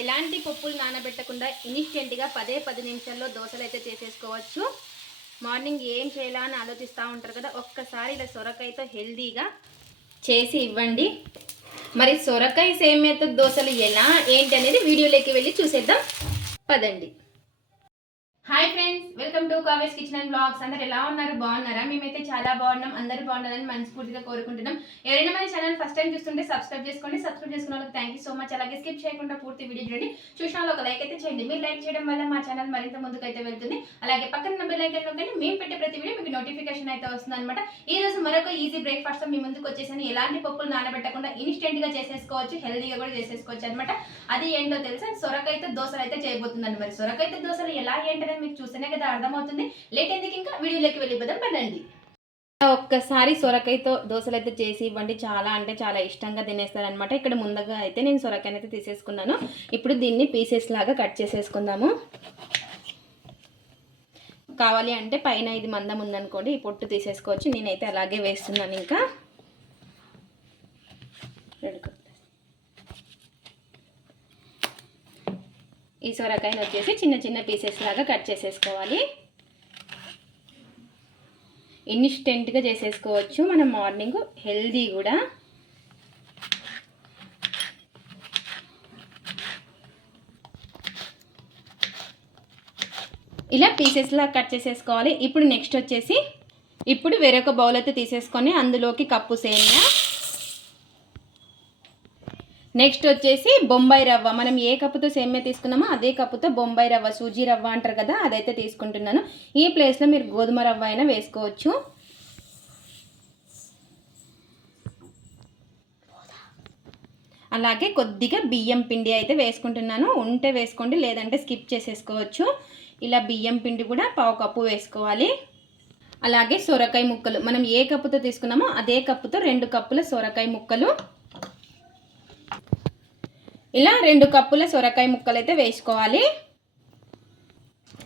ఎలాంటి పప్పులు నానబెట్టకుండా ఇన్స్టెంట్గా పదే పది నిమిషాల్లో దోశలు అయితే చేసేసుకోవచ్చు. మార్నింగ్ ఏం చేయాలా అని ఆలోచిస్తూ ఉంటారు కదా ఒక్కసారి ఇలా సొరకాయతో హెల్దీగా చేసి ఇవ్వండి. మరి సొరకాయ సేమ్యతో దోశలు ఎలా ఏంటి అనేది వీడియోలోకి వెళ్ళి చూసేద్దాం. పదండి. Hi friends welcome to Kaves kitchen and blogs అందరు ఎలా ఉన్నారు? బాగున్నారా? మేమైతే చాలా బాగున్నాం. అందరూ బాగున్నారని మనస్ఫూర్తిగా కోరుకుంటున్నాం. ఎవరైనా మన ఛానల్ ఫస్ట్ టైం చూస్తుంటే సబ్స్క్రైబ్ చేసుకోండి సబ్స్క్రైబ్ చేసుకున్న వాళ్ళకి థ్యాంక్ యూ సో మచ్ అలాగే స్కిప్ చేయకుండా పూర్తి వీడియో చూడండి. చూసిన వాళ్ళు ఒక లైక్ అయితే చేయండి. మీరు లైక్ చేయడం వల్ల మా ఛానల్ మరింత ముందుకు అయితే వెళ్తుంది. అలాగే పక్కన నెంబర్ ఐకన్ కానీ మేము పెట్టే ప్రతి వీడియో మీకు నోటిఫికేషన్ అయితే వస్తుంది అనమాట ఈ రోజు మరొక ఈజీ బ్రేక్ఫాస్ట్ మీ ముందుకు వచ్చేసాను. ఎలాంటి పప్పులు నానబెట్టకుండా ఇన్స్టెంట్గా చేసేసుకోవచ్చు హెల్దీగా కూడా చేసేసుకోవచ్చు అనమాట అది ఏంటో తెలుసా? సొరకైతే దోశలు అయితే చేయబోతుందండి మరి సొరకైతే దోశలు ఎలా ఏంటనేది మీకు చూస్తేనే కదా అర్థమవుతుంది. లేట్ ఎందుకు ఇంకా వీడియోలోకి వెళ్ళిపోదాం పదండి. ఒక్కసారి సొరకాయతో దోశలు అయితే చేసి ఇవ్వండి. చాలా అంటే చాలా ఇష్టంగా తినేస్తారనమాట ఇక్కడ ముందుగా అయితే నేను సొరకాయని అయితే తీసేసుకున్నాను. ఇప్పుడు దీన్ని పీసెస్ లాగా కట్ చేసేసుకుందాము. కావాలి అంటే పైన ఇది మందం ఉందనుకోండి ఈ పొట్టు తీసేసుకోవచ్చు. నేనైతే అలాగే వేస్తున్నాను ఇంకా రెడీ ఈ సొరకాయని వచ్చేసి చిన్న చిన్న పీసెస్ లాగా కట్ చేసేసుకోవాలి. ఇన్స్టెంట్గా చేసేసుకోవచ్చు. మనం మార్నింగ్ హెల్దీ కూడా. ఇలా పీసెస్లా కట్ చేసేసుకోవాలి. ఇప్పుడు నెక్స్ట్ వచ్చేసి ఇప్పుడు వేరొక బౌల్ అయితే తీసేసుకొని అందులోకి కప్పు సేమియా నెక్స్ట్ వచ్చేసి బొంబాయి రవ్వ. మనం ఏ కప్పుతో సేమ్యా తీసుకున్నామో అదే కప్పుతో బొంబాయి రవ్వ సూజీ రవ్వ అంటారు కదా అదైతే తీసుకుంటున్నాను. ఈ ప్లేస్లో మీరు గోధుమ రవ్వ అయినా వేసుకోవచ్చు. అలాగే కొద్దిగా బియ్యం పిండి అయితే వేసుకుంటున్నాను. ఉంటే వేసుకోండి లేదంటే స్కిప్ చేసేసుకోవచ్చు. ఇలా బియ్యం పిండి కూడా పావు కప్పు వేసుకోవాలి. అలాగే సొరకాయ ముక్కలు. మనం ఏ కప్పుతో తీసుకున్నామో అదే కప్పుతో రెండు కప్పుల సొరకాయ ముక్కలు. ఇలా రెండు కప్పుల సొరకాయ ముక్కలు అయితే వేసుకోవాలి.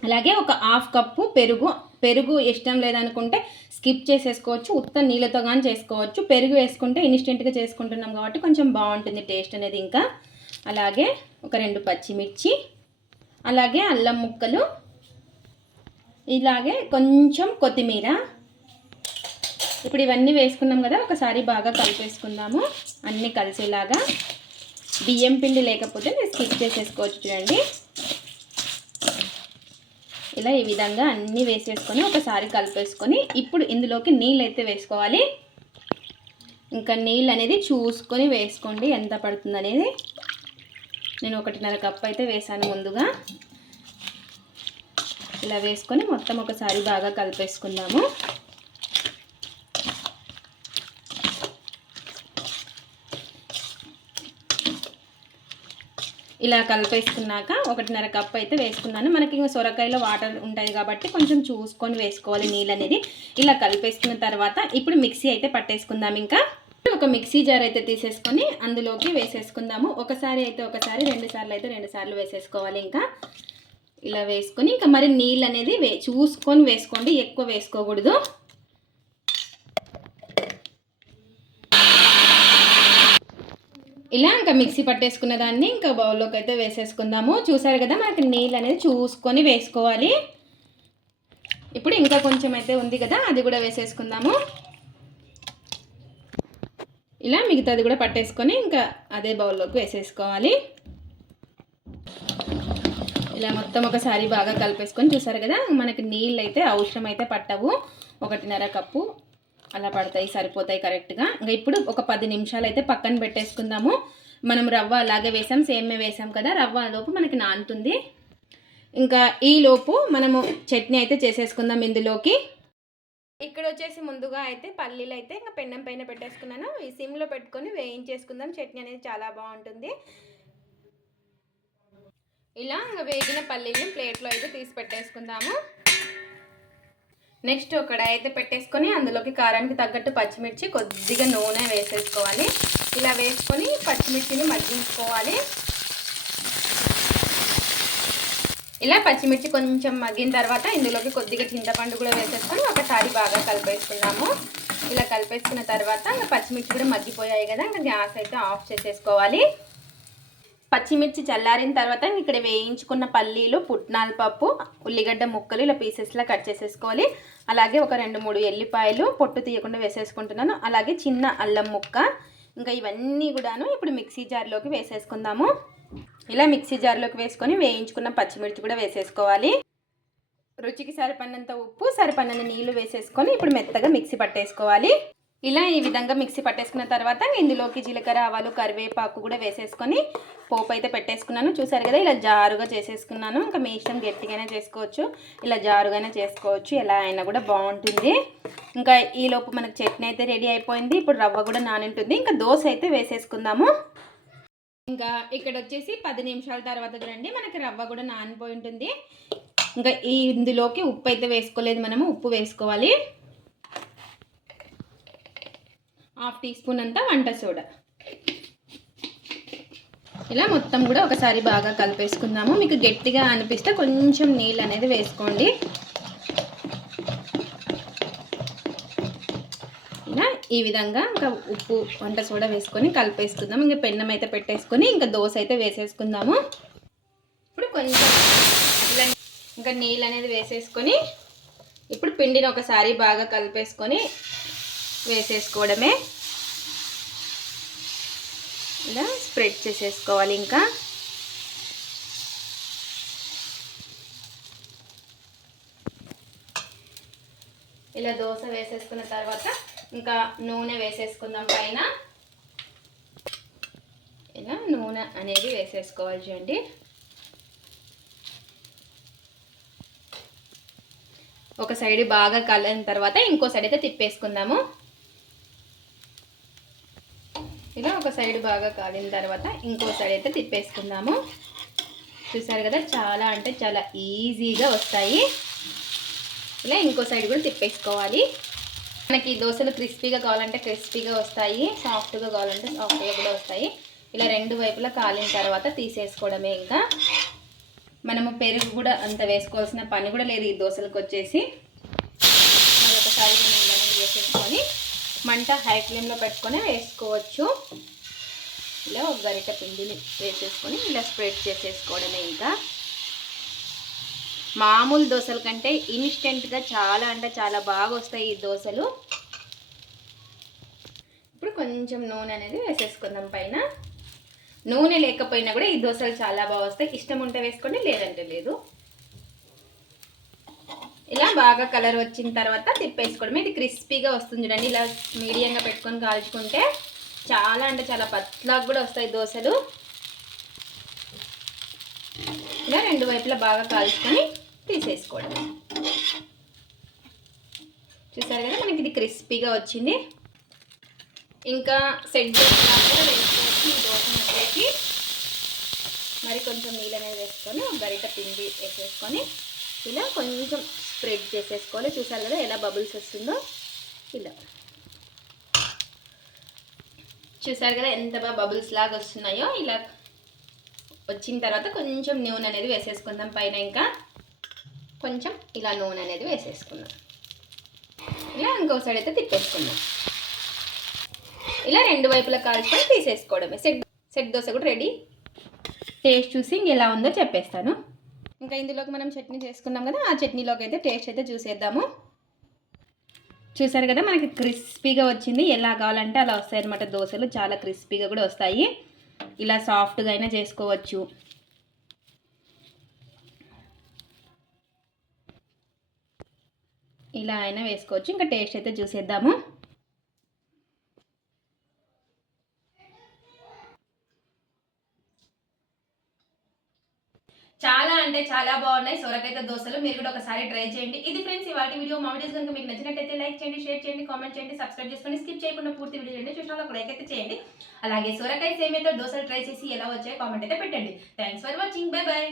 అలాగే ఒక హాఫ్ కప్పు పెరుగు పెరుగు ఇష్టం లేదనుకుంటే స్కిప్ చేసేసుకోవచ్చు ఉత్త నీళ్ళతో కానీ చేసుకోవచ్చు. పెరుగు వేసుకుంటే ఇన్స్టెంట్గా చేసుకుంటున్నాం కాబట్టి కొంచెం బాగుంటుంది టేస్ట్ అనేది ఇంకా. అలాగే ఒక రెండు పచ్చిమిర్చి అలాగే అల్లం ముక్కలు ఇలాగే కొంచెం కొత్తిమీర. ఇప్పుడు ఇవన్నీ వేసుకున్నాం కదా ఒకసారి బాగా కలిపేసుకుందాము. అన్నీ కలిసేలాగా. బియ్యం పిండి లేకపోతే మీరు స్కిప్ చేసేసుకోవచ్చు చూడండి. ఇలా ఈ విధంగా అన్నీ వేసేసుకొని ఒకసారి కలిపేసుకొని ఇప్పుడు ఇందులోకి నీళ్ళు అయితే వేసుకోవాలి. ఇంకా నీళ్ళు అనేది చూసుకొని వేసుకోండి ఎంత పడుతుంది అనేది. నేను ఒకటిన్నర కప్పు అయితే వేసాను ముందుగా. ఇలా వేసుకొని మొత్తం ఒకసారి బాగా కలిపేసుకుందాము. ఇలా కలిపేసుకున్నాక ఒకటిన్నర కప్ అయితే వేసుకున్నాను. మనకి ఇంకా సొరకాయలో వాటర్ ఉంటాయి కాబట్టి కొంచెం చూసుకొని వేసుకోవాలి నీళ్ళు అనేది ఇలా కలిపేసుకున్న తర్వాత ఇప్పుడు మిక్సీ అయితే పట్టేసుకుందాం ఇంకా. ఒక మిక్సీ జార్ అయితే తీసేసుకొని అందులోకి వేసేసుకుందాము. ఒకసారి అయితే ఒకసారి రెండు సార్లు అయితే రెండు సార్లు వేసేసుకోవాలి ఇంకా. ఇలా వేసుకొని ఇంకా మరి నీళ్ళు అనేది వే చూసుకొని వేసుకోండి. ఎక్కువ వేసుకోకూడదు. ఇలా ఇంకా మిక్సీ పట్టేసుకున్న దాన్ని ఇంకా బౌల్లోకి అయితే వేసేసుకుందాము. చూసారు కదా మనకి నీళ్ళు అనేది చూసుకొని వేసుకోవాలి. ఇప్పుడు ఇంకా కొంచెం అయితే ఉంది కదా అది కూడా వేసేసుకుందాము. ఇలా మిగతాది కూడా పట్టేసుకొని ఇంకా అదే బౌల్లోకి వేసేసుకోవాలి. ఇలా మొత్తం ఒకసారి బాగా కలిపేసుకొని చూసారు కదా మనకి నీళ్ళు అయితే అవసరం అయితే పట్టవు. ఒకటిన్నర కప్పు అలా పడతాయి సరిపోతాయి కరెక్ట్గా. ఇంకా ఇప్పుడు ఒక పది నిమిషాలు అయితే పక్కన పెట్టేసుకుందాము. మనం రవ్వ అలాగే వేసాం సేమే వేసాం కదా రవ్వ లోపు మనకి నానుతుంది. ఇంకా ఈ లోపు మనము చట్నీ అయితే చేసేసుకుందాం ఇందులోకి. ఇక్కడ వచ్చేసి ముందుగా అయితే పల్లీలు అయితే ఇంకా పెన్నం పైన పెట్టేసుకున్నాను. ఈ సిమ్లో పెట్టుకొని వేయించేసుకుందాం. చట్నీ అనేది చాలా బాగుంటుంది. ఇలా వేగిన పల్లీలు ప్లేట్లో అయితే తీసి పెట్టేసుకుందాము. నెక్స్ట్ ఒక అయితే పెట్టేసుకొని అందులోకి కారానికి తగ్గట్టు పచ్చిమిర్చి కొద్దిగా నూనె వేసేసుకోవాలి. ఇలా వేసుకొని పచ్చిమిర్చిని మగ్గించుకోవాలి. ఇలా పచ్చిమిర్చి కొంచెం మగ్గిన తర్వాత ఇందులోకి కొద్దిగా చింతపండు కూడా వేసేసుకొని ఒకసారి బాగా కలిపేసుకున్నాము ఇలా కలిపేసుకున్న తర్వాత ఇంకా పచ్చిమిర్చి కూడా మగ్గిపోయాయి కదా ఇంకా గ్యాస్ అయితే ఆఫ్ చేసేసుకోవాలి. పచ్చిమిర్చి చల్లారిన తర్వాత ఇక్కడ వేయించుకున్న పల్లీలు పుట్నాల పప్పు ఉల్లిగడ్డ ముక్కలు ఇలా పీసెస్లా కట్ చేసేసుకోవాలి. అలాగే ఒక రెండు మూడు ఎల్లిపాయలు పొట్టు తీయకుండా వేసేసుకుంటున్నాను. అలాగే చిన్న అల్లం ముక్క ఇంకా ఇవన్నీ కూడాను ఇప్పుడు మిక్సీ జార్లోకి వేసేసుకుందాము. ఇలా మిక్సీ జార్లోకి వేసుకొని వేయించుకున్న పచ్చిమిర్చి కూడా వేసేసుకోవాలి. రుచికి సరిపడినంత ఉప్పు సరిపడినంత నీళ్ళు వేసేసుకొని ఇప్పుడు మెత్తగా మిక్సీ పట్టేసుకోవాలి. ఇలా ఈ విధంగా మిక్సీ పట్టేసుకున్న తర్వాత ఇందులోకి జీలకర్ర ఆవాలు కరివేపాకు కూడా వేసేసుకొని పోపు అయితే పెట్టేసుకున్నాను. చూసారు కదా ఇలా జారుగా చేసేసుకున్నాను. ఇంకా మీ ఇష్టం గట్టిగానే చేసుకోవచ్చు. ఇలా జారుగానే చేసుకోవచ్చు. ఎలా అయినా కూడా బాగుంటుంది. ఇంకా ఈలోపు మనకు చట్నీ అయితే రెడీ అయిపోయింది. ఇప్పుడు రవ్వ కూడా నానింటుంది. ఇంకా దోశ అయితే వేసేసుకుందాము. ఇంకా ఇక్కడ వచ్చేసి పది నిమిషాల తర్వాత చూడండి మనకి రవ్వ కూడా నానిపోయి ఉంటుంది. ఇంకా ఈ ఇందులోకి ఉప్పు అయితే వేసుకోలేదు మనము. ఉప్పు వేసుకోవాలి. హాఫ్ టీ స్పూన్ అంతా వంట సోడా. ఇలా మొత్తం కూడా ఒకసారి బాగా కలిపేసుకుందాము. మీకు గట్టిగా అనిపిస్తే కొంచెం నీళ్ళు అనేది వేసుకోండి. ఇలా ఈ విధంగా ఇంకా ఉప్పు వంట సోడా వేసుకొని కలిపేసుకుందాం. ఇంకా పెన్నం అయితే పెట్టేసుకొని ఇంకా దోశ అయితే వేసేసుకుందాము. ఇప్పుడు కొంచెం ఇలా ఇంకా నీళ్ళు అనేది వేసేసుకొని ఇప్పుడు పిండిని ఒకసారి బాగా కలిపేసుకొని వేసేసుకోవడమే. ఇలా స్ప్రెడ్ చేసేసుకోవాలి ఇంకా. ఇలా దోశ వేసేసుకున్న తర్వాత ఇంకా నూనె వేసేసుకుందాం పైన. ఇలా నూనె అనేది వేసేసుకోవాలి చూడండి. ఒక సైడ్ బాగా కలిన తర్వాత ఇంకో సైడ్ అయితే తిప్పేసుకుందాము ఇలా ఒక సైడ్ బాగా కాలిన తర్వాత ఇంకో సైడ్ అయితే తిప్పేసుకుందాము. చూసారు కదా చాలా అంటే చాలా ఈజీగా వస్తాయి. ఇలా ఇంకో సైడ్ కూడా తిప్పేసుకోవాలి. మనకి దోశలు క్రిస్పీగా కావాలంటే క్రిస్పీగా వస్తాయి సాఫ్ట్గా కావాలంటే సాఫ్ట్గా కూడా వస్తాయి. ఇలా రెండు వైపులా కాలిన తర్వాత తీసేసుకోవడమే ఇంకా. మనము పెరుగు కూడా అంత వేసుకోవాల్సిన పని కూడా లేదు ఈ దోశలకు వచ్చేసి. మరొకసారి వేసేసుకొని మంట హై ఫ్లేమ్లో పెట్టుకొని వేసుకోవచ్చు. ఇలా ఒక గరిట పిండిని వేసేసుకొని ఇలా స్ప్రెడ్ చేసేసుకోవడమే ఇంకా. మామూలు దోశల కంటే ఇన్స్టెంట్గా చాలా అంటే చాలా బాగా వస్తాయి ఈ దోశలు ఇప్పుడు కొంచెం నూనె అనేది వేసేసుకుందాం పైన. నూనె లేకపోయినా కూడా ఈ దోశలు చాలా బాగా వస్తాయి. ఇష్టం ఉంటే వేసుకోండి లేదంటే లేదు. ఇలా బాగా కలర్ వచ్చిన తర్వాత తిప్పేసుకోవడం ఇది క్రిస్పీగా వస్తుంది చూడండి. ఇలా మీడియంగా పెట్టుకొని కాల్చుకుంటే చాలా అంటే చాలా పత్లాగా కూడా వస్తాయి దోశలు. ఇలా రెండు వైపులా బాగా కాల్చుకొని తీసేసుకోవడం చూసారు కదా మనకి ఇది క్రిస్పీగా వచ్చింది. ఇంకా సెట్ కూడా వేసుకోవచ్చు ఈ దోశను మరి కొంచెం నీళ్ళు అనేది వేసుకొని గరిట పిండి వేసేసుకొని ఇలా కొంచెం స్ప్రెడ్ చేసేసుకోవాలి. చూసారు కదా ఎలా బబుల్స్ వస్తుందో? ఇలా. చూసారు కదా ఎంత బాగా బబుల్స్ లాగా వస్తున్నాయో ఇలా వచ్చిన తర్వాత కొంచెం నూనె అనేది వేసేసుకుందాం పైన ఇంకా. కొంచెం ఇలా నూనె అనేది వేసేసుకుందాం. ఇలా ఇంకో సైడ్ అయితే తిప్పేసుకుందాం. ఇలా రెండు వైపులా కాల్చుకొని తీసేసుకోవడమే. సెట్ సెట్ దోశ కూడా రెడీ టేస్ట్ చూసి ఇంక ఎలా ఉందో చెప్పేస్తాను. ఇంకా ఇందులోకి మనం చట్నీ చేసుకున్నాం కదా ఆ చట్నీలోకి అయితే టేస్ట్ అయితే చూసేద్దాము. చూసారు కదా మనకి క్రిస్పీగా వచ్చింది. ఎలా కావాలంటే అలా వస్తాయి అనమాట దోశలు. చాలా క్రిస్పీగా కూడా వస్తాయి. ఇలా సాఫ్ట్గా అయినా చేసుకోవచ్చు. ఇలా అయినా వేసుకోవచ్చు. ఇంకా టేస్ట్ అయితే చూసేద్దాము. చాలా అంటే చాలా బాగున్నాయి. సొరకాయ దోశలు. మీరు కూడా ఒకసారి ట్రై చేయండి. ఇది ఫ్రెండ్స్ ఇవాటి వీడియో మా వీడియోస్ కనుక మీకు నచ్చినట్టయితే లైక్ చేయండి షేర్ చేయండి కామెంట్ చేయండి సబ్స్క్రైబ్ చేసుకొని స్కిప్ చేయకుండా పూర్తి వీడియో చేయండి చూసిన ఒక లైక్ అయితే చేయండి. అలాగే సొరకాయ సేమ్ అయితే దోశలు ట్రై చేసి ఎలా వచ్చాయో కామెంట్ అయితే పెట్టండి. Thanks for watching bye bye